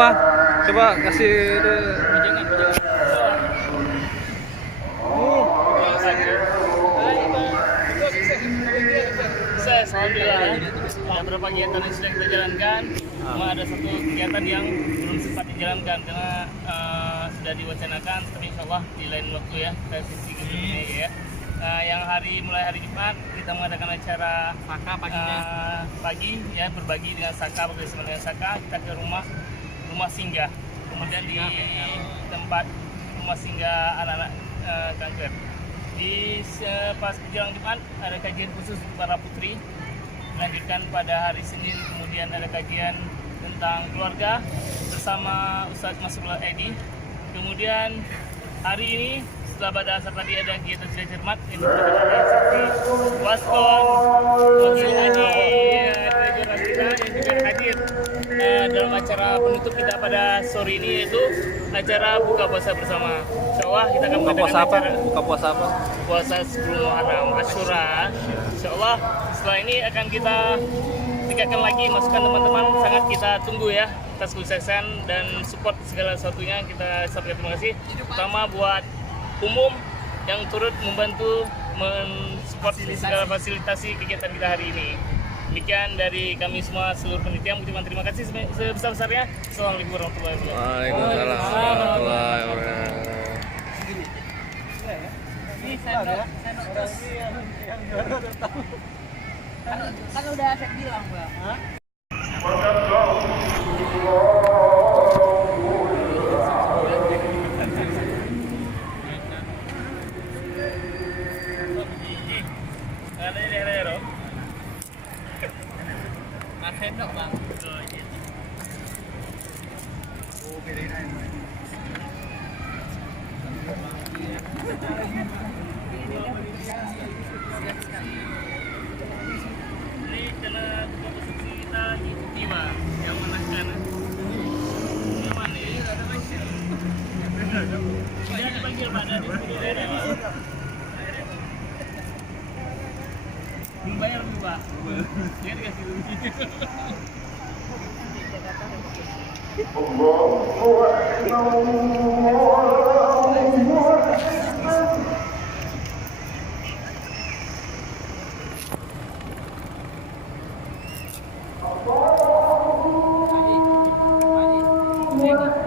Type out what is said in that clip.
semua. Coba kasih Sukses, alhamdulillah. Ada beberapa kegiatan yang sudah kita jalankan. Cuma ada satu kegiatan yang belum sempat dijalankan karena sudah diwacanakan. Tapi insya Allah di lain waktu ya kita sisi ini ya. Yang mulai hari Jumat kita mengadakan acara pagi ya, berbagi dengan Saka, bersama dengan Saka kita ke rumah singgah, kemudian di tempat rumah singgah anak-anak kanker. Di pas menjelang Jumat ada kajian khusus untuk para putri, dilanjutkan pada hari Senin, kemudian ada kajian tentang keluarga bersama Ustadz Masrul Edi. Kemudian hari ini setelah pada asar tadi ada kegiatan sudah cermat ini seperti waskon, wakil haji treasurer kita yang juga hadir dalam acara penutup kita pada sore ini, yaitu acara buka puasa bersama. Insya Allah kita akan mengadakan buka puasa apa? Puasa 10 Muharram Asyura. Insya Allah setelah ini akan kita tingkatkan lagi, masukan teman-teman sangat kita tunggu ya atas kesuksesan dan support segala sesuatunya. Kita sampaikan terima kasih pertama buat umum yang turut membantu mensupport segala fasilitasi kegiatan kita hari ini. Demikian dari kami semua seluruh panitia, mengucapkan terima kasih sebesar-besarnya. Assalamualaikum warahmatullahi wabarakatuh. Waalaikumsalam warahmatullahi wabarakatuh. Ini sendok kan udah saya bilang, Bang. Sendok bang. Oh, bedain aja. Ini karena komposisi kita jiwa yang menangkan. Yang mana ini? Tidak dipanggil Pak dari daerah. Dibayar dulu Pak. Dia dikasih dulu. Thank you.